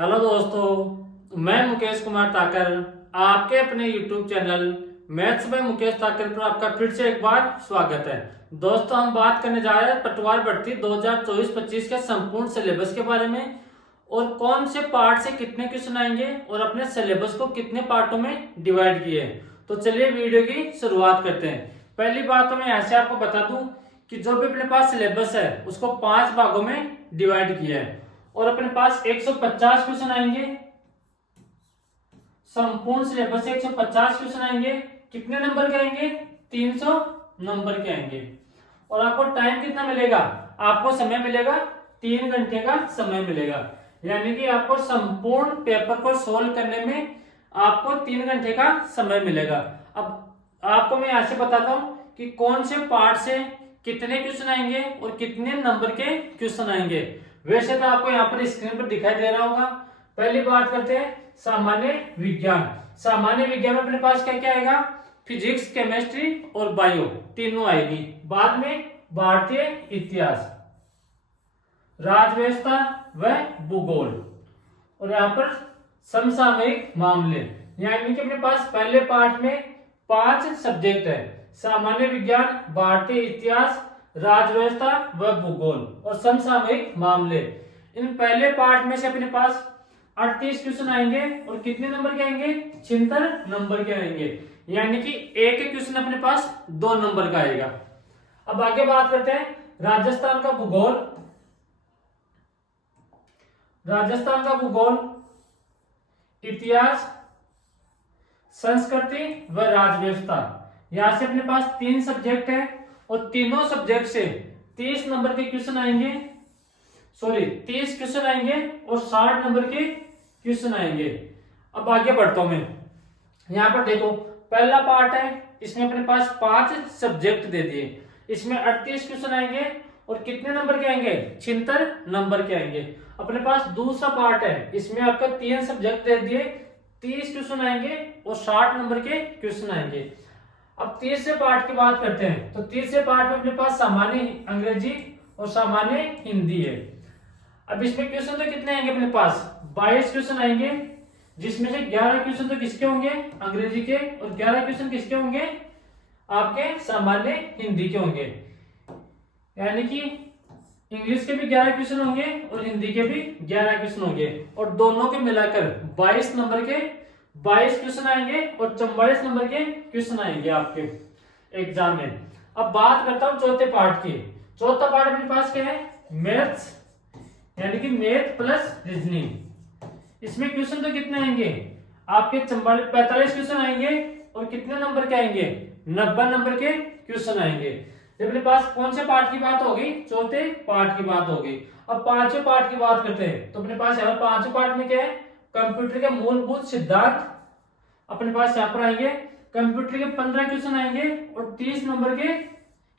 Hello दोस्तों, मैं मुकेश कुमार ताकर आपके अपने YouTube channel maths by Mukesh Takar पर आपका फिर से एक बार स्वागत है। दोस्तों, हम बात करने जा रहे हैं पटवार भर्ती 2024-25 के संपूर्ण सिलेबस के बारे में और कौन से पार्ट से कितने क्वेश्चन आएंगे और अपने सिलेबस को कितने पार्टों में डिवाइड किए हैं। तो चलिए वीडियो की शुरुआत करते हैं। पहली बात तो मैं ऐसे आपको बता दूं कि जो भी अपने पास सिलेबस है उसको 5 भागों में डिवाइड किया है और अपने पास 150 क्वेश्चन आएंगे। संपूर्ण सिलेबस से 150 क्वेश्चन आएंगे। कितने नंबर के आएंगे? 300 नंबर के आएंगे। और आपको टाइम कितना मिलेगा? आपको समय मिलेगा 3 घंटे का समय मिलेगा। यानी कि आपको संपूर्ण पेपर को सोल्व करने में आपको 3 घंटे का समय मिलेगा। अब आपको मैं ऐसे बताता हूं कि कौन से पार्ट से कितने क्वेश्चन आएंगे और कितने नंबर के क्वेश्चन आएंगे। वैसे तो आपको यहाँ पर स्क्रीन पर दिखाई दे रहा होगा। पहली बात करते हैं सामान्य विज्ञान। सामान्य विज्ञान में अपने पास क्या क्या आएगा? फिजिक्स, केमिस्ट्री और बायो तीनों आएगी। बाद में भारतीय इतिहास, राजव्यवस्था व भूगोल और यहाँ पर समसामयिक मामले। यानी कि अपने पास पहले पार्ट में 5 सब्जेक्ट है: सामान्य विज्ञान, भारतीय इतिहास, राजव्यवस्था व भूगोल और समसामयिक मामले। इन पहले पार्ट में से अपने पास 38 क्वेश्चन आएंगे और कितने नंबर के आएंगे? 76 नंबर के आएंगे। यानी कि एक क्वेश्चन अपने पास 2 नंबर का आएगा। अब आगे बात करते हैं राजस्थान का भूगोल। राजस्थान का भूगोल, इतिहास, संस्कृति व राजव्यवस्था। यहां से अपने पास 3 सब्जेक्ट है और तीनों सब्जेक्ट से 30 नंबर के क्वेश्चन आएंगे। 30 क्वेश्चन आएंगे और 60 नंबर के क्वेश्चन आएंगे। अब आगे बढ़ता हूं मैं। यहां पर देखो, पहला पार्ट है, इसमें अपने पास 5 सब्जेक्ट दे दिए। इसमें 38 क्वेश्चन आएंगे और कितने नंबर के आएंगे? 76 नंबर के आएंगे। अपने पास दूसरा पार्ट है, इसमें आपका 3 सब्जेक्ट दे दिए, 30 क्वेश्चन आएंगे और 60 नंबर के क्वेश्चन आएंगे। अब तीसरे पार्ट की बात करते हैं। तो तीसरे पार्ट में अपने पास सामान्य अंग्रेजी और सामान्य हिंदी है। अब इसमें क्वेश्चन तो कितने आएंगे? अपने पास 22 क्वेश्चन आएंगे, जिसमें से 11 क्वेश्चन तो किसके होंगे? अंग्रेजी के, और 11 क्वेश्चन किसके होंगे? आपके सामान्य हिंदी के होंगे। यानी कि इंग्लिश के भी 11 क्वेश्चन होंगे और हिंदी के भी 11 क्वेश्चन होंगे और दोनों के मिलाकर 22 नंबर के 22 क्वेश्चन आएंगे और 44 नंबर के क्वेश्चन आएंगे आपके एग्जाम में। अब बात करता हूं चौथे पार्ट की। चौथा पार्ट अपने पास क्या है? मैथ्स, यानी कि मैथ प्लस रीजनिंग। इसमें क्वेश्चन तो कितने आएंगे? आपके 45 क्वेश्चन आएंगे और कितने नंबर के आएंगे? 90 नंबर के क्वेश्चन आएंगे। जब अपने पास कौन से पार्ट की बात होगी? चौथे पार्ट की बात होगी। अब पांचवें पार्ट की बात करते हैं। तो अपने पास यहाँ पांचवें पार्ट में क्या है? कंप्यूटर के मूलभूत सिद्धांत अपने पास यहाँ पर आएंगे। कंप्यूटर के 15 क्वेश्चन आएंगे और 30 नंबर के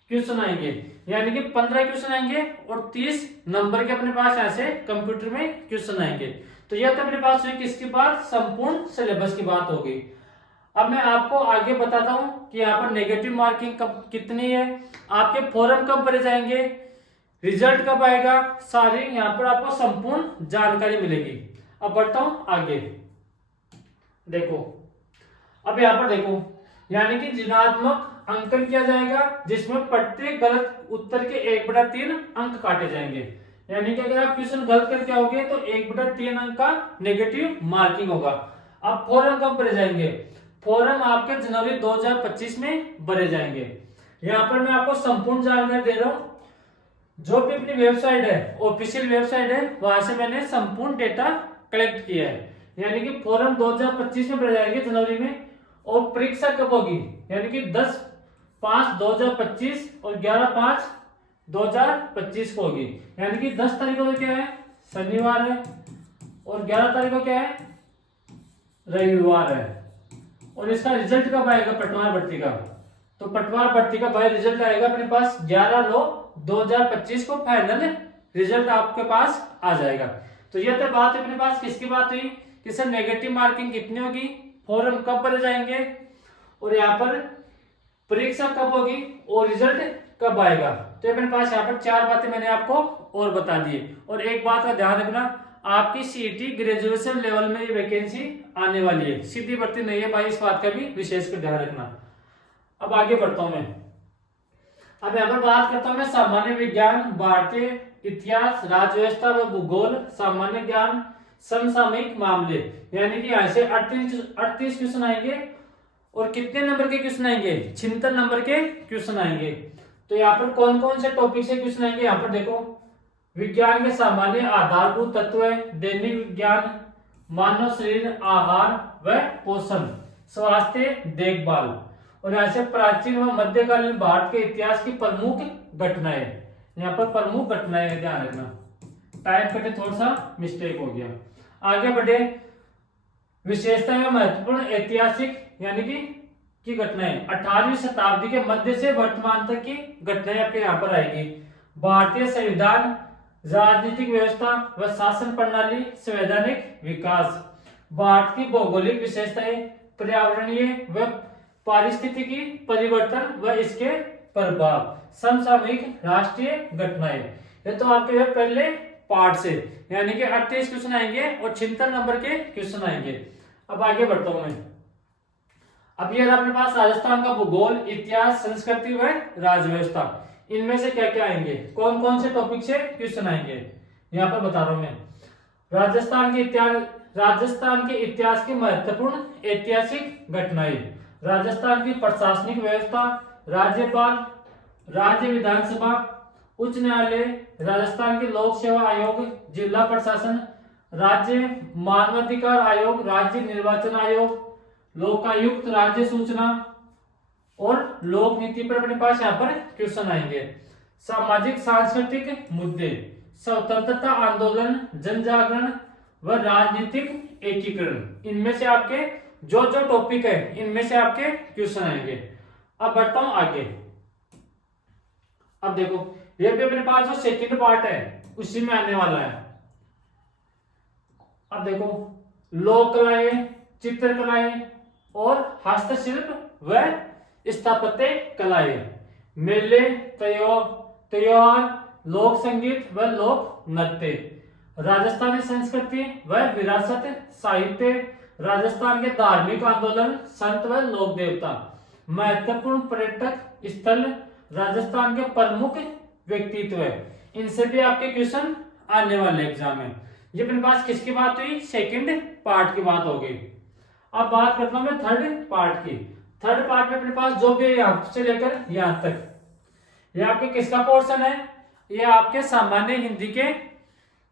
क्वेश्चन आएंगे। यानी कि 15 क्वेश्चन आएंगे और 30 नंबर के अपने पास ऐसे कंप्यूटर में क्वेश्चन आएंगे। तो यह तो अपने पास हुई किसकी बात? संपूर्ण सिलेबस की बात होगी। अब मैं आपको आगे बताता हूं कि यहाँ पर नेगेटिव मार्किंग कब कितनी है, आपके फॉर्म कब भरे जाएंगे, रिजल्ट कब आएगा, सारी यहाँ पर आपको संपूर्ण जानकारी मिलेगी। अब बढ़ता हूं आगे। देखो, अब यहाँ पर देखो, यानी कि ऋणात्मक अंकन किया जाएगा, जिसमें प्रत्येक गलत उत्तर के 1/3 अंक काटे जाएंगे। यानी कि अगर आप क्वेश्चन गलत करके आओगे तो 1/3 अंक का नेगेटिव मार्किंग होगा। अब फॉर्म कब भरे जाएंगे? फॉर्म आपके जनवरी 2025 में भरे जाएंगे। यहाँ पर मैं आपको संपूर्ण जानकारी दे रहा हूँ। जो भी अपनी वेबसाइट है, ऑफिशियल वेबसाइट है, वहां से मैंने संपूर्ण डेटा कलेक्ट किया है। यानी कि फॉर्म 2025 में भरे जाएंगे जनवरी में, और परीक्षा कब होगी? यानी कि 10/5/2025 और 11/5/2025 को होगी। यानी कि 10 तारीख को क्या है? शनिवार है, और 11 तारीख को क्या है? रविवार है। और इसका रिजल्ट कब आएगा पटवार भर्ती का? तो पटवार भर्ती का भाई रिजल्ट आएगा अपने पास 11/9/2025 को फाइनल रिजल्ट आपके पास आ जाएगा। तो यह तो बात अपने पास किसकी बात हुई कि सर नेगेटिव मार्किंग कितनी होगी, फॉर्म कब भरे जाएंगे, और यहाँ पर परीक्षा कब होगी और रिजल्ट कब आएगा। तो अपने पास यहाँ पर 4 बातें मैंने आपको और बता दी। और एक बात का ध्यान रखना, आपकी सीईटी ग्रेजुएशन लेवल में ये वैकेंसी आने वाली है, सीधी भर्ती नहीं है भाई, इस बात का भी विशेष कर ध्यान रखना। अब आगे बढ़ता हूं मैं। अब यहाँ पर बात करता हूं मैं सामान्य विज्ञान, भारतीय इतिहास, राज्य व्यवस्था व भूगोल, सामान्य ज्ञान, समसामयिक मामले, यानी कि यहाँ से 38 क्वेश्चन आएंगे। और कितने नंबर के क्वेश्चन आएंगे? 76 नंबर के क्वेश्चन आएंगे। तो यहाँ पर कौन कौन से टॉपिक से क्वेश्चन आएंगे? यहाँ पर देखो, विज्ञान के सामान्य आधारभूत तत्व है, दैनिक विज्ञान, मानव शरीर, आहार व पोषण, स्वास्थ्य देखभाल। और यहाँ से प्राचीन व मध्यकालीन भारत के इतिहास की प्रमुख घटनाएं, यहाँ पर प्रमुख घटनाएं ध्यान रखना, टाइप कटे थोड़ा सा मिस्टेक हो गया। आगे बढ़े, विशेषता एवं महत्वपूर्ण ऐतिहासिक यानी कि घटनाएं, 18वीं शताब्दी के मध्य से वर्तमान तक की घटनाएं आपके यहाँ पर आएगी। भारतीय संविधान, राजनीतिक व्यवस्था व शासन प्रणाली, संवैधानिक विकास, भारत की भौगोलिक विशेषताएं, पर्यावरणीय व पारिस्थितिकी परिवर्तन व इसके प्रभाव, समसामयिक राष्ट्रीय घटनाएं। ये तो आपके पहले पार्ट से, यानी कि 38 क्वेश्चन आएंगे और 76 नंबर के क्वेश्चन आएंगे। अब आगे बढ़ता हूं मैं। अब ये अपने पास राजस्थान का भूगोल, इतिहास, संस्कृति व राज्य व्यवस्था, इनमें से क्या क्या आएंगे, कौन कौन से टॉपिक से क्वेश्चन आएंगे, यहाँ पर बता रहा हूं मैं। राजस्थान के इतिहास की महत्वपूर्ण ऐतिहासिक घटनाएं, राजस्थान की प्रशासनिक व्यवस्था, राज्यपाल, राज्य विधानसभा, उच्च न्यायालय, राजस्थान के लोक सेवा आयोग, जिला प्रशासन, राज्य मानवाधिकार आयोग, राज्य निर्वाचन आयोग, लोकायुक्त, राज्य सूचना और लोक नीति पर अपने पास यहाँ पर क्वेश्चन आएंगे। सामाजिक सांस्कृतिक मुद्दे, स्वतंत्रता आंदोलन, जन जागरण व राजनीतिक एकीकरण, इनमें से आपके जो जो टॉपिक है इनमें से आपके क्वेश्चन आएंगे। अब बढ़ता हूं आगे। अब देखो, ये भी अपने पास जो सेकंड पार्ट है उसी में आने वाला है। अब देखो, लोक कलाएं, चित्रकलाएं और हस्तशिल्प व स्थापत्य कलाएं, मेले, त्योहार, लोक संगीत व लोक नृत्य, राजस्थानी संस्कृति व विरासत, साहित्य, राजस्थान के धार्मिक आंदोलन, संत व लोक देवता, महत्वपूर्ण पर्यटक स्थल, राजस्थान के प्रमुख व्यक्तित्व, इनसे भी आपके क्वेश्चन आने वाले एग्जाम में। ये अपने पास किसकी बात हुई? सेकंड पार्ट की बात हो गई। अब बात करता हूं मैं थर्ड पार्ट की। थर्ड पार्ट में अपने पास जो भी यहां से लेकर यहां तक, ये आपके किसका पोर्शन है? ये आपके सामान्य हिंदी के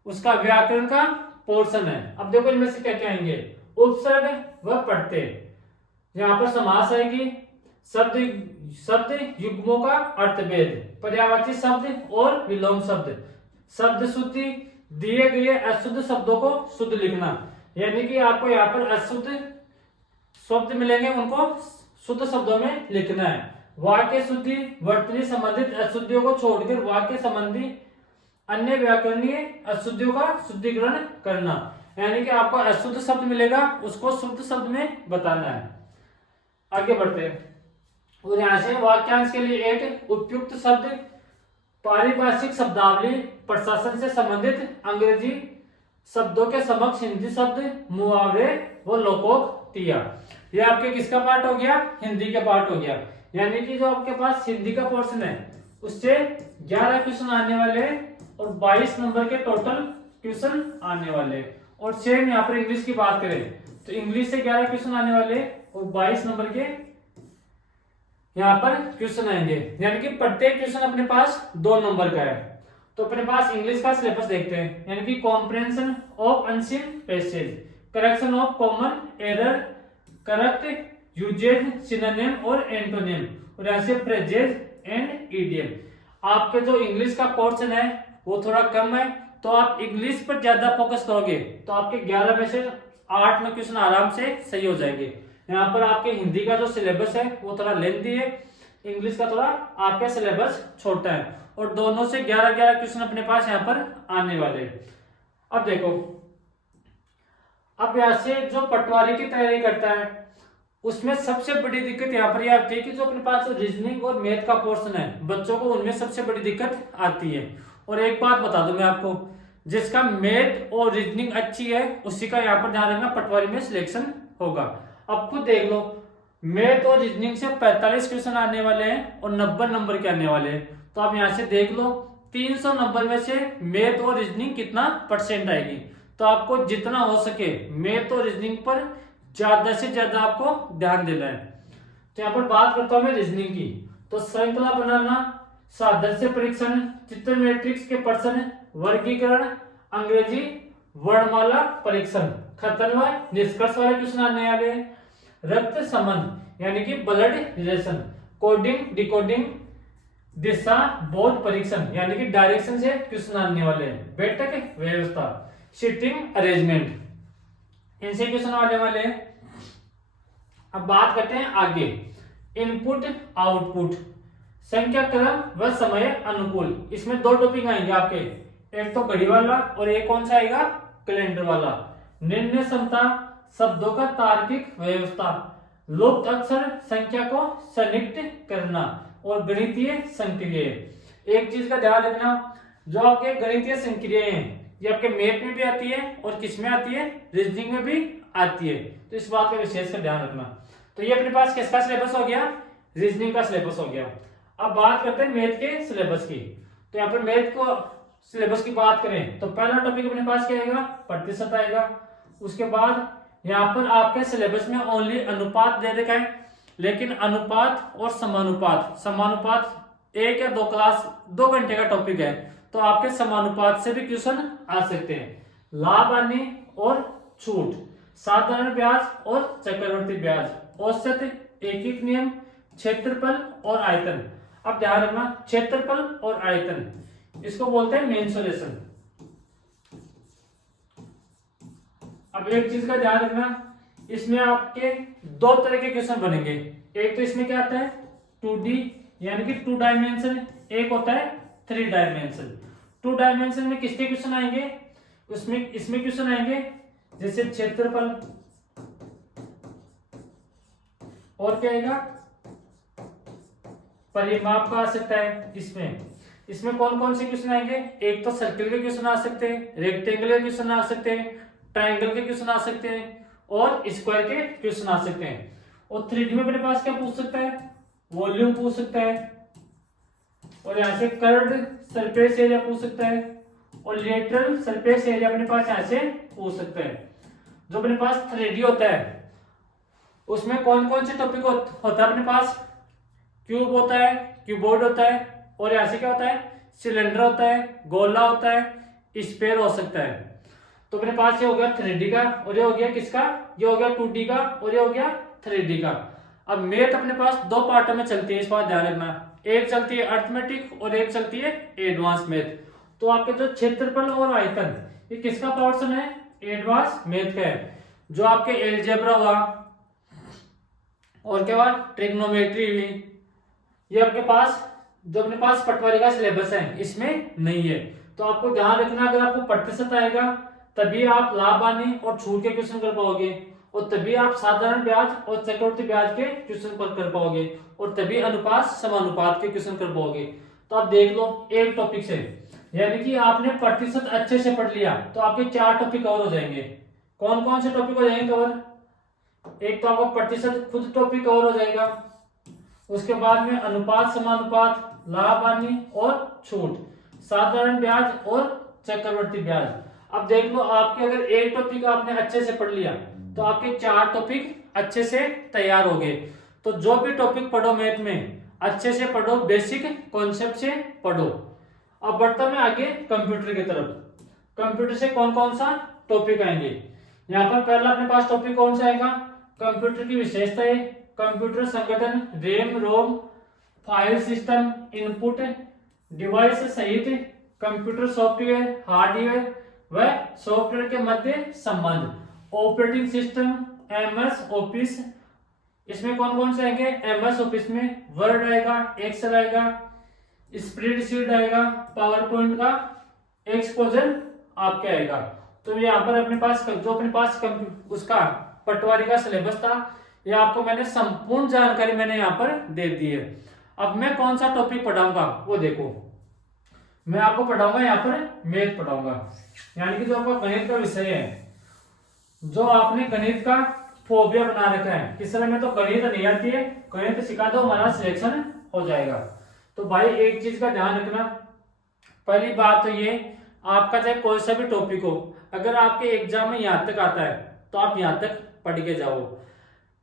उसका व्याकरण का पोर्शन है। अब देखो, इनमें से क्या क्या आएंगे? उपसर्ग व प्रत्यय, यहाँ पर समास आएगी, शब्द युग्मों का अर्थभेद, पर्यायवाची शब्द और विलोम शब्द, शब्द शुद्धि, दिए गए अशुद्ध शब्दों को शुद्ध लिखना, यानी कि आपको यहाँ पर अशुद्ध शब्द मिलेंगे उनको शुद्ध शब्दों में लिखना है। वाक्य शुद्धि, वर्तनी संबंधित अशुद्धियों को छोड़कर वाक्य संबंधी अन्य व्याकरणीय अशुद्धियों का शुद्धिकरण करना, यानी कि आपको अशुद्ध शब्द मिलेगा उसको शुद्ध शब्द में बताना है। आगे बढ़ते हैं। और यहां से वाक्यांश के लिए एक उपयुक्त शब्द, पारिभाषिक शब्दावली, प्रशासन से संबंधित अंग्रेजी शब्दों के समक्ष हिंदी शब्द, मुहावरे व लोकोक्तियां। ये आपके किसका पार्ट हो गया? हिंदी का पार्ट हो गया। यानी कि जो आपके पास हिंदी का पोर्शन है उससे 11 क्वेश्चन आने वाले और 22 नंबर के टोटल क्वेश्चन आने वाले। और सेम यहाँ पर इंग्लिश की बात करें तो इंग्लिश से 11 क्वेश्चन आने वाले और 22 नंबर के यहाँ पर क्वेश्चन आएंगे, यानी कि प्रत्येक क्वेश्चन अपने पास 2 नंबर का है। तो अपने पास इंग्लिश का सिलेबस देखते हैं, यानी कि comprehension of unseen passage, correction of common error, correct usage, synonym और एंटोनिम, और ऐसे फ्रेजेज एंड इडियम। आपके जो इंग्लिश का पोर्शन है वो थोड़ा कम है, तो आप इंग्लिश पर ज्यादा फोकस करोगे तो आपके 11 में से 8 क्वेश्चन आराम से सही हो जाएंगे। यहाँ पर आपके हिंदी का जो सिलेबस है वो थोड़ा लेंथी है, इंग्लिश का थोड़ा आपका सिलेबस छोटा है, और दोनों से 11-11 क्वेश्चन अपने पास यहाँ पर आने वाले। अब देखो, अब यहाँ से जो पटवारी की तैयारी करता है उसमें सबसे बड़ी दिक्कत यहाँ पर यह आती है कि जो अपने पास रीजनिंग और मैथ का पोर्शन है बच्चों को उनमें सबसे बड़ी दिक्कत आती है। और एक बात बता दूं मैं आपको, जिसका मैथ और रीजनिंग अच्छी है उसी का यहाँ पर ध्यान रखना, पटवारी में सिलेक्शन होगा। अब खुद देख लो, मैथ और रीजनिंग से 45 क्वेश्चन आने वाले हैं और 90 नंबर के आने वाले हैं। तो आप यहाँ से देख लो 300 नंबर में से मैथ और रीजनिंग कितना परसेंट आएगी। तो आपको जितना हो सके मैथ और रीजनिंग पर ज्यादा से ज्यादा आपको ध्यान देना है। तो यहाँ पर बात करता हूं मैं रीजनिंग की। तो श्रृंखला बनाना, सादृश्य परीक्षण, चित्र मैट्रिक्स के प्रश्न, वर्गीकरण, अंग्रेजी वर्णमाला परीक्षण, खतरवा निष्कर्ष वाले क्वेश्चन आने वाले, रक्त संबंध यानी कि ब्लड रिलेशन, कोडिंग डिकोडिंग, दिशा बोध परीक्षण यानी कि डायरेक्शन से क्वेश्चन आने वाले हैं, बैठक व्यवस्था, सीटिंग अरेंजमेंट, इनसे क्वेश्चन आने वाले हैं। अब बात करते हैं आगे, इनपुट आउटपुट, संख्या क्रम व समय अनुकूल। इसमें दो टॉपिक आएंगे आपके, एक तो घड़ी वाला और एक कौन सा आएगा, कैलेंडर वाला। निर्णय क्षमता, शब्दों का तार्किक व्यवस्था, लुप्त अक्षर संख्या को सन्निग्ध करना और गणितीय संक्रिय। एक चीज का ध्यान रखना, जो आपके गणितीय संक्रियाएं हैं ये आपके मैथ में भी आती है और किस में आती है, रीजनिंग में भी आती है। तो इस बात का विशेष कर ध्यान रखना। तो ये अपने पास किसका सिलेबस हो गया, रीजनिंग का सिलेबस हो गया। अब बात करते हैं मैथ के सिलेबस की। तो यहाँ पर मैथ को सिलेबस की बात करें तो पहला टॉपिक अपने पास क्या आएगा, प्रतिशत आएगा। उसके बाद यहाँ पर आपके सिलेबस में ओनली अनुपात दे रखा है, लेकिन अनुपात और समानुपात, समानुपात एक या दो क्लास 2 घंटे का टॉपिक है, तो आपके समानुपात से भी क्वेश्चन आ सकते हैं। लाभ हानि और छूट, साधारण ब्याज और चक्रवर्ती ब्याज, औसत, एकीकृत नियम, क्षेत्रफल और आयतन। अब ध्यान रखना, क्षेत्रफल और आयतन इसको बोलते हैं मेंसुरेशन। अब एक चीज का ध्यान रखना, इसमें आपके दो तरह के क्वेश्चन बनेंगे। एक तो इसमें क्या आता है 2D यानी कि 2 डायमेंशन, एक होता है 3 डायमेंशन। 2 डायमेंशन में किसके क्वेश्चन आएंगे, उसमें इसमें क्वेश्चन आएंगे जैसे क्षेत्रफल, और क्या आएगा, परिमाप का आ सकता है। इसमें कौन कौन से क्वेश्चन आएंगे, एक तो सर्किल के क्वेश्चन आ सकते हैं, रेक्टेंगुलर के क्वेश्चन आ सकते हैं, ट्राइंगल के क्वेश्चन आ सकते हैं और स्क्वायर के क्वेश्चन आ सकते हैं। और 3D में अपने पास क्या पूछ सकता है, वॉल्यूम पूछ सकता है, और यहाँ से कर्व्ड सरफेस एरिया पूछ सकता है, और लेटरल सरफेस एरिया अपने पास यहाँ से पूछ सकता है। जो अपने पास 3D होता है उसमें कौन कौन से टॉपिक होता है अपने पास, क्यूब होता है, क्यूबॉइड होता है, और यहाँ से क्या होता है, सिलेंडर होता है, गोला होता है, स्फीयर हो सकता है। तो अपने पास ये हो गया 3D का, और ये हो गया किसका, ये हो गया 2D का, और ये हो गया 3D का। अब मैथ अपने पास 2 पार्टों में चलती है, इस बात ध्यान रखना, एक चलती है अर्थमेटिक और एक चलती है एडवांस मैथ। तो आपके जो क्षेत्रफल और आयतन ये किसका पोर्शन है, एडवांस मैथ का है। जो आपके एलजेब्रा हुआ और क्या हुआ, ट्रिग्नोमेट्री हुई, ये आपके पास जो अपने पास पटवारी का सिलेबस है इसमें नहीं है। तो आपको ध्यान रखना, अगर आपको प्रतिशत आएगा तभी आप लाभ हानि और छूट के क्वेश्चन कर पाओगे, और तभी आप साधारण ब्याज और चक्रवर्ती ब्याज के क्वेश्चन कर पाओगे, और तभी अनुपात समानुपात के क्वेश्चन कर पाओगे। तो आप देख लो एक टॉपिक से, यानी कि आपने प्रतिशत अच्छे से पढ़ लिया तो आपके 4 टॉपिक कवर हो जाएंगे। कौन कौन से टॉपिक हो जाएंगे कवर, एक तो आपका प्रतिशत खुद टॉपिक कवर हो जाएगा, उसके बाद में अनुपात समानुपात, लाभ हानि और छूट, साधारण ब्याज और चक्रवर्ती ब्याज। अब देख लो, आपके अगर एक टॉपिक आपने अच्छे से पढ़ लिया तो आपके 4 टॉपिक अच्छे से तैयार हो गए। तो जो भी टॉपिक पढ़ो मैथ में अच्छे से पढ़ो, बेसिक कॉन्सेप्ट से पढ़ो। अब बढ़ता मैं आगे कंप्यूटर की तरफ। कंप्यूटर से कौन कौन सा टॉपिक आएंगे, यहाँ पर पहला अपने पास टॉपिक कौन सा आएगा, कंप्यूटर की विशेषताएं, कंप्यूटर संगठन, RAM ROM, file system, input device सहित कंप्यूटर सॉफ्टवेयर, हार्डवेयर व सॉफ्टवेयर के मध्य संबंध, ऑपरेटिंग सिस्टम, एमएस ऑफिस। इसमें कौन कौन से आएंगे, एमएस ऑफिस में वर्ड आएगा, एक्सेल आएगा, स्प्रेडशीट आएगा, पावर पॉइंट का एक्सपोजर आपके आएगा। तो यहाँ पर अपने पास जो अपने पास उसका पटवारी का सिलेबस था, ये आपको मैंने संपूर्ण जानकारी मैंने यहाँ पर दे दी है। अब मैं कौन सा टॉपिक पढ़ाऊंगा वो देखो। मैं आपको पढ़ाऊंगा यहाँ पर मैथ पढ़ाऊंगा, यानी कि जो आपका गणित का विषय है, जो आपने गणित का फोबिया बना रखा है कि सर में तो गणित नहीं आती है, गणित सिखा दो हमारा सिलेक्शन हो जाएगा। तो भाई एक चीज का ध्यान रखना, पहली बात तो ये, आपका चाहे कोई सा भी टॉपिक हो, अगर आपके एग्जाम में यहाँ तक आता है तो आप यहाँ तक पढ़ के जाओ।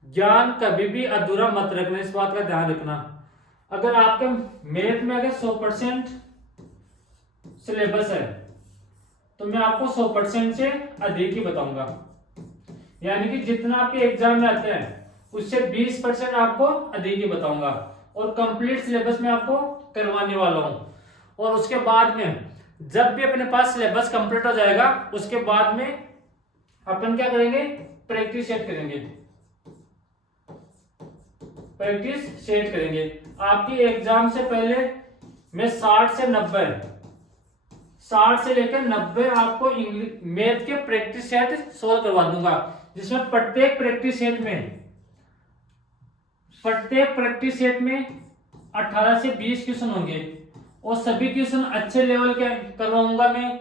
ज्ञान कभी भी अधूरा मत रखना, इस बात का ध्यान रखना। अगर आपके मैथ में अगर 100% सिलेबस है तो मैं आपको 100% से अधिक ही बताऊंगा, यानी कि जितना आपके एग्जाम में आते हैं उससे 20% आपको अधिक ही बताऊंगा, और कंप्लीट सिलेबस में आपको करवाने वाला हूं। और उसके बाद में जब भी अपने पास सिलेबस कंप्लीट हो जाएगा उसके बाद में अपन क्या करेंगे, प्रैक्टिस सेट करेंगे, प्रैक्टिस सेट करेंगे। आपकी एग्जाम से पहले मैं 60 से लेकर 90 आपको इंग्लिश मैथ के प्रैक्टिस सेट सोल्व करवा दूंगा, जिसमें प्रत्येक प्रैक्टिस सेट में 18 से 20 क्वेश्चन होंगे, और सभी क्वेश्चन अच्छे लेवल के करवाऊंगा मैं।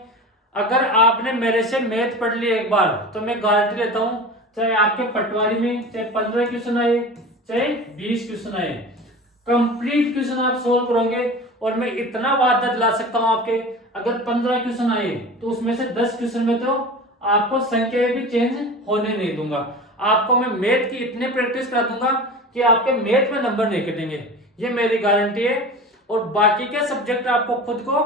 अगर आपने मेरे से मैथ पढ़ लिया एक बार तो मैं गारंटी लेता हूं, चाहे आपके पटवारी में चाहे 15 क्वेश्चन आए चाहे 20 क्वेश्चन आए, कंप्लीट क्वेश्चन आप सोल्व करोगे। और मैं इतना वादा दिला सकता हूं आपके, अगर 15 क्वेश्चन आए तो उसमें से 10 क्वेश्चन में तो आपको संख्या भी चेंज होने नहीं दूंगा। आपको मैं मैथ की इतनी प्रैक्टिस करा दूंगा कि आपके मैथ में नंबर नहीं कटेंगे, ये मेरी गारंटी है। और बाकी के सब्जेक्ट आपको खुद को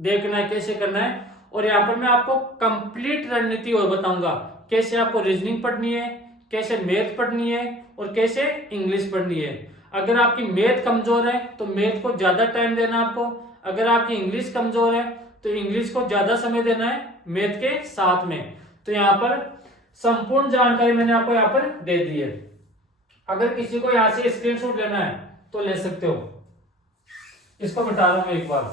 देखना है कैसे करना है, और यहाँ पर मैं आपको कंप्लीट रणनीति और बताऊंगा, कैसे आपको रीजनिंग पढ़नी है, कैसे मैथ पढ़नी है और कैसे इंग्लिश पढ़नी है। अगर आपकी मैथ कमजोर है तो मैथ को ज्यादा टाइम देना आपको, अगर आपकी इंग्लिश कमजोर है तो इंग्लिश को ज्यादा समय देना है मैथ के साथ में। तो यहाँ पर संपूर्ण जानकारी मैंने आपको यहाँ पर दे दी है। अगर किसी को यहाँ से स्क्रीनशॉट लेना है तो ले सकते हो, इसको बता रहा हूं एक बार।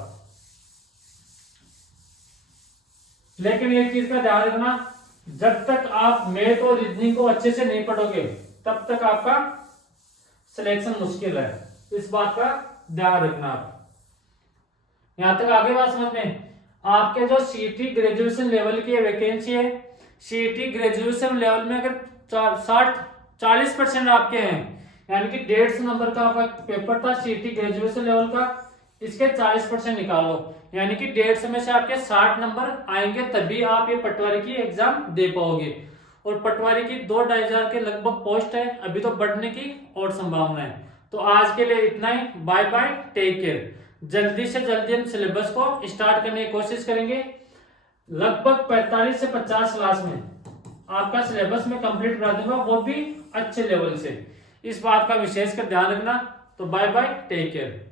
लेकिन एक चीज का ध्यान रखना, जब तक आप मैथ और रीजनिंग को अच्छे से नहीं पढ़ोगे तब तक आपका सिलेक्शन मुश्किल है, इस बात का ध्यान रखना आप। यहां तक आगे बात समझ में। आपके जो सीईटी ग्रेजुएशन लेवल की वैकेंसी है, सीईटी ग्रेजुएशन लेवल में अगर 40% आपके हैं, यानी कि 150 नंबर का आपका पेपर था सीईटी ग्रेजुएशन लेवल का, इसके 40% निकालो, यानी कि 150 में से आपके 60 नंबर आएंगे, तभी आप ये पटवारी की एग्जाम दे पाओगे। और पटवारी की 2-2.5 हजार के लगभग पोस्ट है, अभी तो बढ़ने की और संभावना है। तो आज के लिए इतना ही, बाय बाय, टेक केयर। जल्दी से जल्दी हम सिलेबस को स्टार्ट करने की कोशिश करेंगे। लगभग 45 से 50 क्लास में आपका सिलेबस में कंप्लीट करा दूंगा, वो भी अच्छे लेवल से। इस बात का विशेष कर ध्यान रखना। तो बाय बाय, टेक केयर।